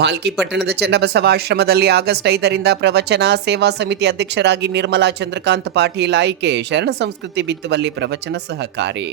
ಭಾಲ್ಕಿ ಪಟ್ಟಣದ ಚನ್ನಬಸವಾಶ್ರಮದಲ್ಲಿ ಆಗಸ್ಟ್ 5ರಿಂದ ಪ್ರವಚನ. ಸೇವಾ ಸಮಿತಿ ಅಧ್ಯಕ್ಷರಾಗಿ ನಿರ್ಮಲಾ ಚಂದ್ರಕಾಂತ್ ಪಾಟೀಲ್ ಆಯ್ಕೆ. ಶರಣ ಸಂಸ್ಕೃತಿ ಬಿತ್ತುವಲ್ಲಿ ಪ್ರವಚನ ಸಹಕಾರಿ.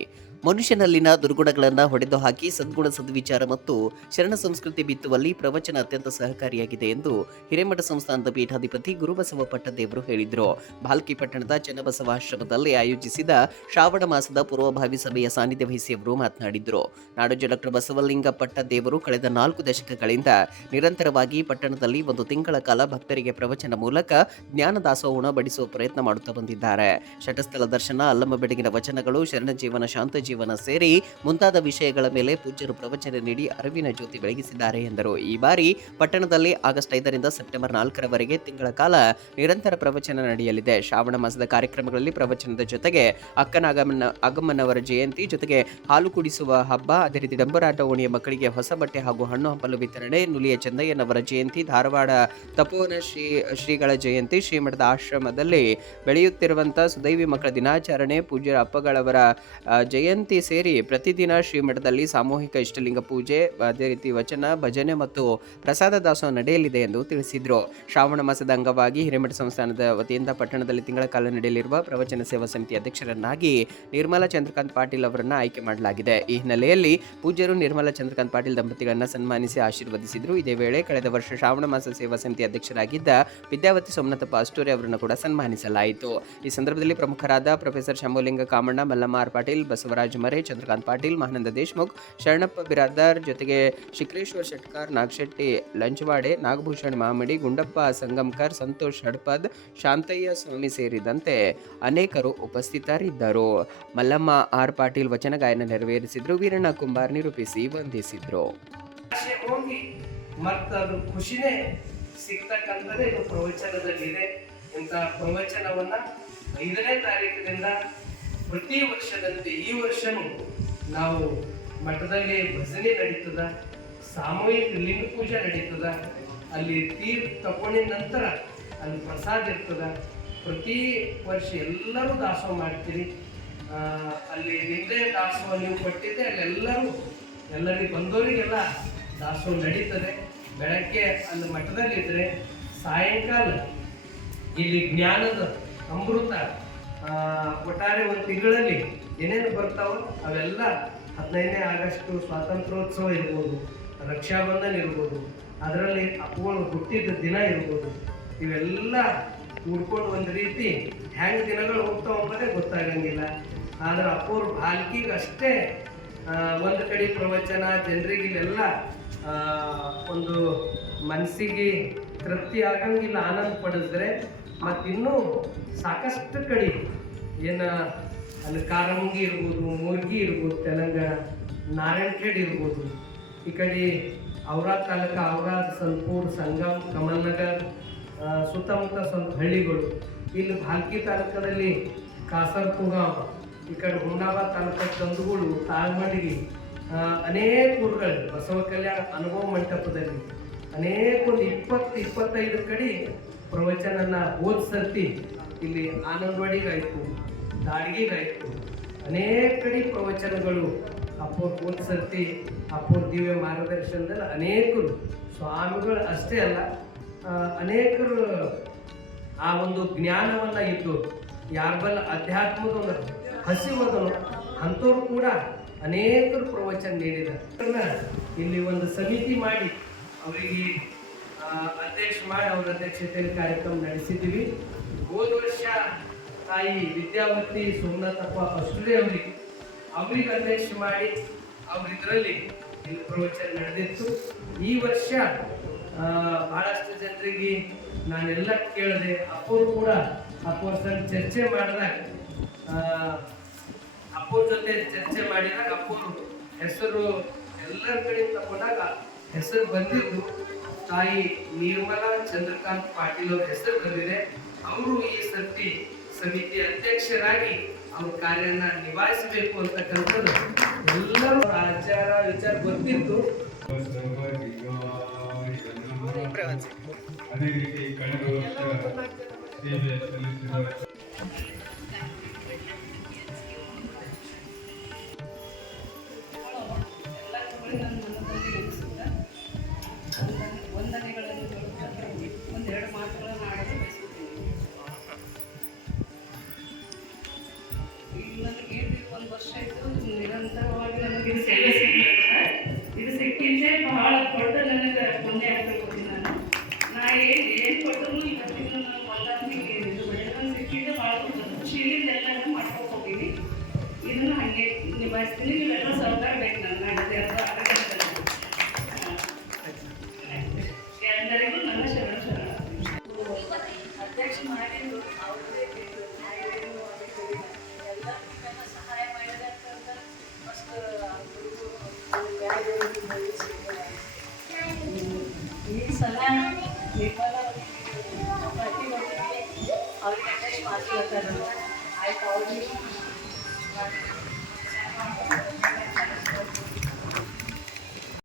ಮನುಷ್ಯನಲ್ಲಿನ ದುರ್ಗುಣಗಳನ್ನು ಹೊಡೆದು ಹಾಕಿ ಸದ್ಗುಣ ಸದ್ವಿಚಾರ ಮತ್ತು ಶರಣ ಸಂಸ್ಕೃತಿ ಬಿತ್ತುವಲ್ಲಿ ಪ್ರವಚನ ಅತ್ಯಂತ ಸಹಕಾರಿಯಾಗಿದೆ ಎಂದು ಹಿರೇಮಠ ಸಂಸ್ಥಾನದ ಪೀಠಾಧಿಪತಿ ಗುರುಬಸವ ಪಟ್ಟದೇವರು ಹೇಳಿದರು. ಭಾಲ್ಕಿ ಪಟ್ಟಣದ ಚನ್ನಬಸವಾಶ್ರಮದಲ್ಲಿ ಆಯೋಜಿಸಿದ ಶ್ರಾವಣ ಮಾಸದ ಪೂರ್ವಭಾವಿ ಸಭೆಯ ಸಾನ್ನಿಧ್ಯ ವಹಿಸಿ ಅವರು ಮಾತನಾಡಿದರು. ನಾಡೋಜ ಡಾಕ್ಟರ್ ಬಸವಲಿಂಗ ಪಟ್ಟದೇವರು ಕಳೆದ 4 ದಶಕಗಳಿಂದ ನಿರಂತರವಾಗಿ ಪಟ್ಟಣದಲ್ಲಿ 1 ತಿಂಗಳ ಕಾಲ ಭಕ್ತರಿಗೆ ಪ್ರವಚನ ಮೂಲಕ ಜ್ಞಾನ ದಾಸೋಹ ಉಣಬಡಿಸುವ ಪ್ರಯತ್ನ ಮಾಡುತ್ತಾ ಬಂದಿದ್ದಾರೆ. ಶಟಸ್ಥಲ ದರ್ಶನ, ಅಲ್ಲಮ್ಮ ಬೆಡಗಿನ ವಚನಗಳು, ಶರಣ ಜೀವನ, ಶಾಂತ ಜೀವನ ಸೇರಿ ಮುಂತಾದ ವಿಷಯಗಳ ಮೇಲೆ ಪೂಜ್ಯರು ಪ್ರವಚನ ನೀಡಿ ಅರಿವಿನ ಜ್ಯೋತಿ ಬೆಳಗಿಸಿದ್ದಾರೆ ಎಂದರು. ಈ ಬಾರಿ ಪಟ್ಟಣದಲ್ಲಿ ಆಗಸ್ಟ್ 5ರಿಂದ ಸೆಪ್ಟೆಂಬರ್ 4ರವರೆಗೆ ತಿಂಗಳ ಕಾಲ ನಿರಂತರ ಪ್ರವಚನ ನಡೆಯಲಿದೆ. ಶ್ರಾವಣ ಮಾಸದ ಕಾರ್ಯಕ್ರಮಗಳಲ್ಲಿ ಪ್ರವಚನದ ಜೊತೆಗೆ ಅಕ್ಕನ ಆಗಮನವರ ಜಯಂತಿ, ಜೊತೆಗೆ ಹಾಲು ಕುಡಿಸುವ ಹಬ್ಬ, ಅದೇ ರೀತಿ ಡಂಬರಾಟ ಓಣಿಯ ಮಕ್ಕಳಿಗೆ ಹೊಸ ಬಟ್ಟೆ ಹಾಗೂ ಹಣ್ಣು ಹಂಪಲು ವಿತರಣೆ, ನುಲಿಯ ಚಂದಯ್ಯನವರ ಜಯಂತಿ, ಧಾರವಾಡ ತಪೋವನ ಶ್ರೀಗಳ ಜಯಂತಿ, ಶ್ರೀಮಠದ ಆಶ್ರಮದಲ್ಲಿ ಬೆಳೆಯುತ್ತಿರುವಂತಹ ಸುದೈವಿ ಮಕ್ಕಳ ದಿನಾಚರಣೆ, ಪೂಜ್ಯರ ಅಪ್ಪಗಳವರ ಜಯಂತಿ ಸೇರಿ ಪ್ರತಿದಿನ ಶ್ರೀಮಠದಲ್ಲಿ ಸಾಮೂಹಿಕ ಇಷ್ಟಲಿಂಗ ಪೂಜೆ, ಅದೇ ರೀತಿ ವಚನ, ಭಜನೆ ಮತ್ತು ಪ್ರಸಾದ ದಾಸೋಹ ನಡೆಯಲಿದೆ ಎಂದು ತಿಳಿಸಿದರು. ಶ್ರಾವಣ ಮಾಸದ ಅಂಗವಾಗಿ ಹಿರೇಮಠ ಸಂಸ್ಥಾನದ ವತಿಯಿಂದ ಪಟ್ಟಣದಲ್ಲಿ ತಿಂಗಳ ಕಾಲ ನಡೆಯಲಿರುವ ಪ್ರವಚನ ಸೇವಾ ಸಮಿತಿ ಅಧ್ಯಕ್ಷರನ್ನಾಗಿ ನಿರ್ಮಲಾ ಚಂದ್ರಕಾಂತ್ ಪಾಟೀಲ್ ಅವರನ್ನು ಆಯ್ಕೆ ಮಾಡಲಾಗಿದೆ. ಈ ಹಿನ್ನೆಲೆಯಲ್ಲಿ ಪೂಜ್ಯರು ನಿರ್ಮಲಾ ಚಂದ್ರಕಾಂತ್ ಪಾಟೀಲ್ ದಂಪತಿಗಳನ್ನ ಸನ್ಮಾನಿಸಿ ಆಶೀರ್ವದಿಸಿದರು. ಇದೇ ವೇಳೆ ಕಳೆದ ವರ್ಷ ಶ್ರಾವಣ ಮಾಸ ಸೇವಾ ಸಮಿತಿ ಅಧ್ಯಕ್ಷರಾಗಿದ್ದ ವಿದ್ಯಾವತಿ ಸೋಮನಾಥಪ್ಪ ಅಷ್ಟೂರಿ ಅವರನ್ನು ಕೂಡ ಸನ್ಮಾನಿಸಲಾಯಿತು. ಈ ಸಂದರ್ಭದಲ್ಲಿ ಪ್ರಮುಖರಾದ ಪ್ರೊಫೆಸರ್ ಶಂಭುಲಿಂಗ ಕಾಮಣ್ಣ, ಮಲ್ಲಮ್ಮ ಆರ್ ಪಾಟೀಲ್, ಬಸವರಾಜ್ ಮರೆ, ಚಂದ್ರಕಾಂತ್ ಪಾಟೀಲ್, ಮಹಾನಂದ ದೇಶಮುಖ್, ಶರಣಪ್ಪ ಬಿರಾದರ್, ಜೊತೆಗೆ ಶಿಕ್ರೇಶ್ವರ್ ಶೆಟ್ಕರ್, ನಾಗಶೆಟ್ಟಿ ಲಂಚವಾಡೆ, ನಾಗಭೂಷಣ್ ಮಾಮಿಡಿ, ಗುಂಡಪ್ಪ ಸಂಗಮ್ಕರ್, ಸಂತೋಷ್ ಹಡ್ಪದ್, ಶಾಂತಯ್ಯ ಸ್ವಾಮಿ ಸೇರಿದಂತೆ ಅನೇಕರು ಉಪಸ್ಥಿತರಿದ್ದರು. ಮಲ್ಲಮ್ಮ ಆರ್ ಪಾಟೀಲ್ ವಚನ ಗಾಯನ ನೆರವೇರಿಸಿದ್ರು. ವೀರಣ್ಣ ಕುಂಬಾರ್ ನಿರೂಪಿಸಿ ವಂದಿಸಿದ್ರು. ಮತ್ತದು ಖುಷಿನೇ ಸಿಗ್ತಕ್ಕಂಥದ್ದೇ ಇದು ಪ್ರವಚನದಲ್ಲಿದೆ. ಇಂಥ ಪ್ರವಚನವನ್ನ 5ನೇ ತಾರೀಕಿನಿಂದ ಪ್ರತಿ ವರ್ಷದಂತೆ ಈ ವರ್ಷನೂ ನಾವು ಮಠದಲ್ಲಿ ಭಜನೆ ನಡೀತದ, ಸಾಮೂಹಿಕ ಲಿಂಗ ಪೂಜೆ ನಡೀತದ, ಅಲ್ಲಿ ತೀರ್ಥ ತಗೊಂಡಿದ ನಂತರ ಅಲ್ಲಿ ಪ್ರಸಾದ ಇರ್ತದ. ಪ್ರತಿ ವರ್ಷ ಎಲ್ಲರೂ ದಾಸೋಹ ಮಾಡ್ತೀರಿ. ಅಲ್ಲಿ ನಿಂದೆ ದಾಸೋಹ ನೀವು ಕೊಟ್ಟಿದ್ದೆ, ಎಲ್ಲರಿಗೆ ಬಂದವರಿಗೆಲ್ಲ ದಾಸೋಹ ನಡೀತದೆ. ಬೆಳಗ್ಗೆ ಅಲ್ಲಿ ಮಠದಲ್ಲಿದ್ದರೆ ಸಾಯಂಕಾಲ ಇಲ್ಲಿ ಜ್ಞಾನದ ಅಮೃತ ಒಟ್ಟಾರೆ 1 ತಿಂಗಳಲ್ಲಿ ಏನೇನು ಬರ್ತಾವೋ ಅವೆಲ್ಲ 15ನೇ ಆಗಸ್ಟ್ ಸ್ವಾತಂತ್ರ್ಯೋತ್ಸವ ಇರ್ಬೋದು, ರಕ್ಷಾಬಂಧನ್ ಇರ್ಬೋದು, ಅದರಲ್ಲಿ ಅಪ್ಪಗಳು ಹುಟ್ಟಿದ ದಿನ ಇರ್ಬೋದು, ಇವೆಲ್ಲ ಕೂಡ್ಕೊಂಡು ಒಂದು ರೀತಿ ಹೆಂಗೆ ದಿನಗಳು ಹೋಗ್ತಾವ ಅಂಬೋದೇ ಗೊತ್ತಾಗಂಗಿಲ್ಲ. ಆದ್ರೆ ಅಪ್ಪವ್ರು ಭಾಲ್ಕಿಗೆ ಅಷ್ಟೇ ಒಂದು ಕಡೆ ಪ್ರವಚನ ಜನರಿಗೆ ಇಲ್ಲೆಲ್ಲ ಒಂದು ಮನಸ್ಸಿಗೆ ತೃಪ್ತಿ ಆಗಂಗಿಲ್ಲ, ಆನಂದ ಪಡಿಸಿದ್ರೆ ಮತ್ತಿನ್ನೂ ಸಾಕಷ್ಟು ಕಡೆ ಅಲ್ಲಿ ಕಾರಂಗಿ ಇರ್ಬೋದು, ಮೂರ್ಗಿ ಇರ್ಬೋದು, ತೆಲಂಗಾಣ ನಾರಾಯಣಖೇಡ್ ಇರ್ಬೋದು, ಈ ಕಡೆ ಔರಾದ್ ತಾಲೂಕ ಔರಾದ್, ಸನ್ಪುರ್, ಸಂಗಮ್, ಕಮಲ್ ನಗರ್ ಸುತ್ತಮುತ್ತ ಸ್ವಲ್ಪ ಹಳ್ಳಿಗಳು, ಇಲ್ಲಿ ಭಾಲ್ಕಿ ತಾಲೂಕದಲ್ಲಿ ಕಾಸರ್ಪುಗಾಂವ್, ಈ ಕಡೆ ಹುಮ್ನಾಬಾದ್ ತಾಲೂಕ ಕಂದಗೂಳು, ತಾಳ್ಮಂಡಿಗೆ, ಅನೇಕ ಊರುಗಳು ಬಸವ ಕಲ್ಯಾಣ ಅನುಭವ ಮಂಟಪದಲ್ಲಿ ಅನೇಕ ಒಂದು 20-25 ಕಡೆ ಪ್ರವಚನನ ಸರ್ತಿ ಇಲ್ಲಿ ಆನಂದವಾಡಿಗಾಯ್ತು, ದಾಡಿಗೆಗಾಯ್ತು, ಅನೇಕ ಕಡೆ ಪ್ರವಚನಗಳು ಅಪ್ಪೋರ್ ಸರ್ತಿ ಅಪ್ಪೋರ್ ದಿವ್ಯ ಮಾರ್ಗದರ್ಶನದಲ್ಲಿ ಅನೇಕರು ಸ್ವಾಮಿಗಳು ಅಷ್ಟೇ ಅಲ್ಲ, ಅನೇಕರು ಆ ಒಂದು ಜ್ಞಾನವನ್ನ ಇದ್ದು ಯಾರ್ಬಲ್ಲ ಅಧ್ಯಾತ್ಮದ ಒಂದು ಹಸಿವದನು ಅಂಥವ್ರು ಕೂಡ ಅನೇಕರು ಪ್ರವಚನ ನೀಡಿದ್ದಾರೆ. ಇಲ್ಲಿ ಒಂದು ಸಮಿತಿ ಮಾಡಿ ಅವರಿಗೆ ಅಧ್ಯಕ್ಷ ಮಾಡಿ ಅವರ ಅಧ್ಯಕ್ಷತೆಯಲ್ಲಿ ಕಾರ್ಯಕ್ರಮ ನಡೆಸಿದ್ದೀವಿ. ಹೋದ ವರ್ಷ ತಾಯಿ ವಿದ್ಯಾವತಿ ಸೋಮನಾಥಪ್ಪ ಅಷ್ಟೇ ಅವ್ರಿಗೆ ಅಧ್ಯಕ್ಷ ಮಾಡಿ ಇದರಲ್ಲಿ ಇಲ್ಲಿ ಪ್ರವಚನ ನಡೆದಿತ್ತು. ಈ ವರ್ಷ ಬಹಳಷ್ಟು ಜನರಿಗೆ ನಾನೆಲ್ಲ ಕೇಳಿದೆ. ಅಪ್ಪರು ಕೂಡ ಅಪ್ಪವ್ರ ಚರ್ಚೆ ಮಾಡಿದಾಗ ಅಪ್ಪವ್ರ ಜೊತೆ ಚರ್ಚೆ ಮಾಡಿದಾಗ ಅಪ್ಪರು ಹೆಸರು ಎಲ್ಲರ ಕಡೆ ತಗೊಂಡಾಗ ಹೆಸರು ಬಂದಿದ್ದು ತಾಯಿ ನಿರ್ಮಲಾ ಚಂದ್ರಕಾಂತ್ ಪಾಟೀಲ್ ಅವ್ರ ಹೆಸರು ಬಂದಿದೆ. ಅವರು ಈ ಸರ್ತಿ ಸಮಿತಿ ಅಧ್ಯಕ್ಷರಾಗಿ ಅವ್ರ ಕಾರ್ಯನ ನಿಭಾಯಿಸಬೇಕು ಅಂತಕ್ಕಂಥದ್ದು ಎಲ್ಲರೂ ಆಚಾರ ವಿಚಾರ ಗೊತ್ತಿತ್ತು. ಅದೇ ರೀತಿ ಕಳೆದ ವರ್ಷ ಸೇವೆ ಸಲ್ಲಿಸಿದ ವಂದನೆಗಳನ್ನು ಹೇಳುತ್ತಾ ಒಂದೆರಡು ಮಾತುಗಳನ್ನು ಆಡಲು ಬಯಸುತ್ತೇನೆ. ಈಗ ನನಗೆ ಒಂದು ವರ್ಷ ಆಯಿತು ನಿರಂತರವಾಗಿ ನನಗೆ ಸೇವೆ ಸಿಗಲಿಲ್ಲ. ಇದು ಸಿಕ್ಕಿದ್ದೆ ಬಹಳ ದೊಡ್ಡ ನನಗೆ ಪುಣ್ಯ ಆಗಬೇಕು. ನಾ ಏನು ಕೊಟ್ಟರು ಇವತ್ತಿನ ನಾನು ಹೊಂದಾಣಿಕೆ ಇದು ಬೆಳೆಗಳನ್ನು ಸಿಕ್ಕಿದ್ದೆ ಭಾಳ ದೊಡ್ಡ ಖುಷಿಯಿಂದ ಎಲ್ಲರೂ ಮಾಡ್ಕೊಂಡು ಹೋಗೀನಿ. ಇದನ್ನು ಹಾಗೆ ನಿಭಾಯಿಸ್ತೀನಿ. ನೀವೆಲ್ಲ ಸಹಕಾರ ಬೇಕು ನನ್ನ ಎಲ್ಲರಿಗೂ ನನ್ನ ಶರಣ. ಅಧ್ಯಕ್ಷ ಮಾಡಿದ್ರು ಅವ್ರದ್ದೇ ಎಲ್ಲರಿಗೆಲ್ಲ ಸಹಾಯ ಮಾಡಿದಂತ ಮಸ್ತ್ ಈ ಸಲ ನಿರ್ಮಲ ಪ್ರತಿಯೊಬ್ಬರಿಗೆ ಅವ್ರಿಗೆ ಅಧ್ಯಕ್ಷ ಮಾಡ್ತಿರ್ತಾರೆ. ಆಯ್ತು ಅವ್ರಿಗೆ